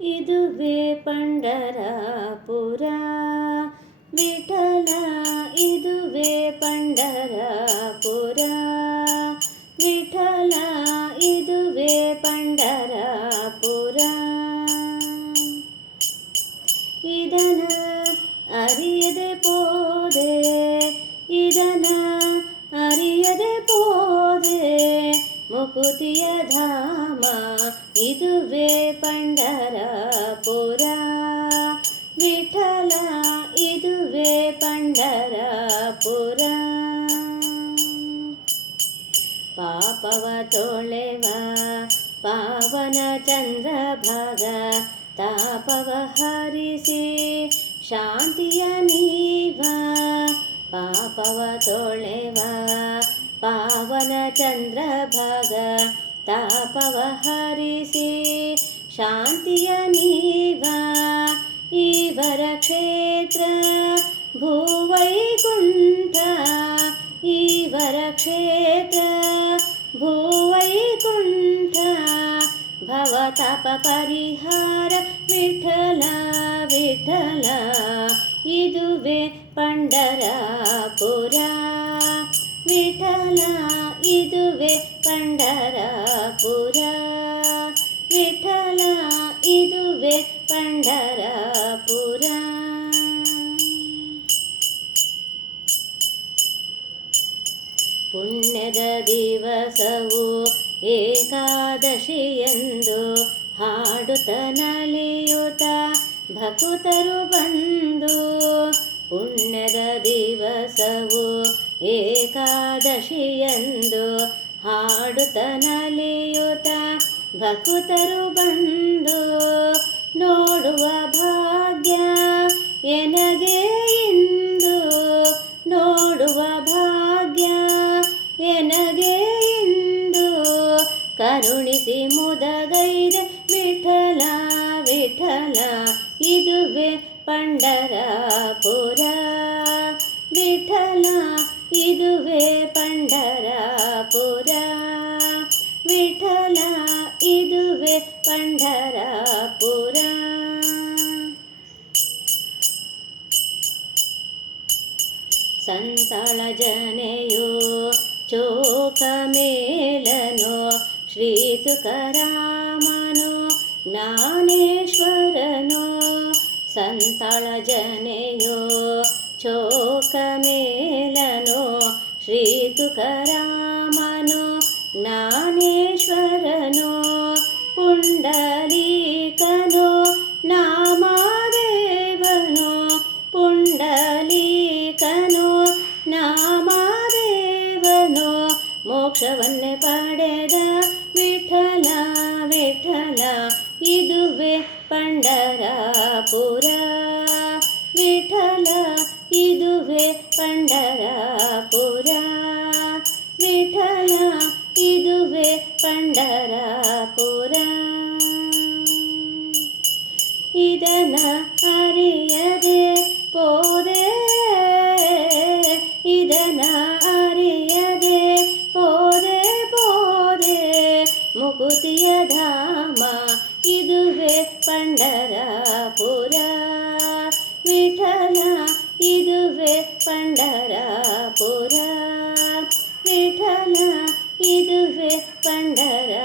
ಇದುವೇ ಪಂಡರಪುರ. ವಿಠಲ, ಇದುವೇ ಪಂಡರಪುರ. ವಿಠಲ, ಇದುವೇ ಪಂಡರಪುರ. ಇದನ ಅರಿಯದೆ ಪೋದೆ, ಇದನ ಅರಿಯದೆ ಪೋದೆ ಮುಕುತಿಯ ಧಾಮ. ಇದುವೇ ಪಂಡರಪುರ ವಿಠಲ ಇದುವೇ ಪಂಡರಪುರ ಪಾಪವ ತೊಳೆವ ಪಾವನ ಚಂದ್ರಭಾಗ ತಾಪವ ಹರಿಸಿ ಶಾಂತಿಯ ನೀವ ಪಾಪವ ತೊಳೆವ ಪಾವನ ಚಂದ್ರಭಾಗ ತಾಪವ ಹರಿಸಿ ಶಾಂತಿಯ ನೀವ ಈವರ ಕ್ಷೇತ್ರ ಭೂವೈಕುಂಠ ಈವರ ಕ್ಷೇತ್ರ ಭೂವೈಕುಂಠ ಭವತಾಪ ಪರಿಹಾರ ವಿಠಲ ವಿಠಲ ಇದುವೇ ಪಂಡರಪುರ ವಿಠಲ ಇದುವೇ ಪಂಡರಪುರ ವಿಠಲ ಇದುವೇ ಪಂಡರಪುರ. ಪುಣ್ಯದ ದಿವಸವು ಏಕಾದಶಿಯಂದು ಹಾಡುತ್ತ ನಲಿಯುತ ಭಕುತರು ಬಂದು ಪುಣ್ಯದ ದಿವಸವು ಏಕಾದಶಿಯಂದು ಹಾಡುತ್ತ ನಲಿಯುತ್ತ ಭಕುತರು ಬಂದು ನೋಡುವ ಭಾಗ್ಯ ಎನಗೆ ಇಂದು ನೋಡುವ ಭಾಗ್ಯ ಎನಗೆ ಇಂದು ಕರುಣಿಸಿ ಮುದಗೈದ ವಿಠಲ ವಿಠಲ ಇದುವೆ ಪಂಡರಪುರ ವಿಠಲ ಇದುವೆ ಪಂಡರಪುರ सन्तळ चोकमेलनो श्रीतुकरामनो ज्ञानेश्वरनो सन्तलजनेयो चोकमेलनो श्रीतुकरा ಮೋಕ್ಷವನ್ನೇ ಪಡೆದ ವಿಠಲ ವಿಠಲ ಇದುವೇ ಪಂಡರಪುರ. ವಿಠಲ ಇದುವೇ ಪಂಡರಪುರ ಮುಕುತಿಯ ಧಾಮ ಇದುವೇ ಪಂಡರಪುರ. ವಿಠಲ ಇದುವೇ ಪಂಡರಪುರ. ವಿಠಲ ಇದುವೇ ಪಂಡರ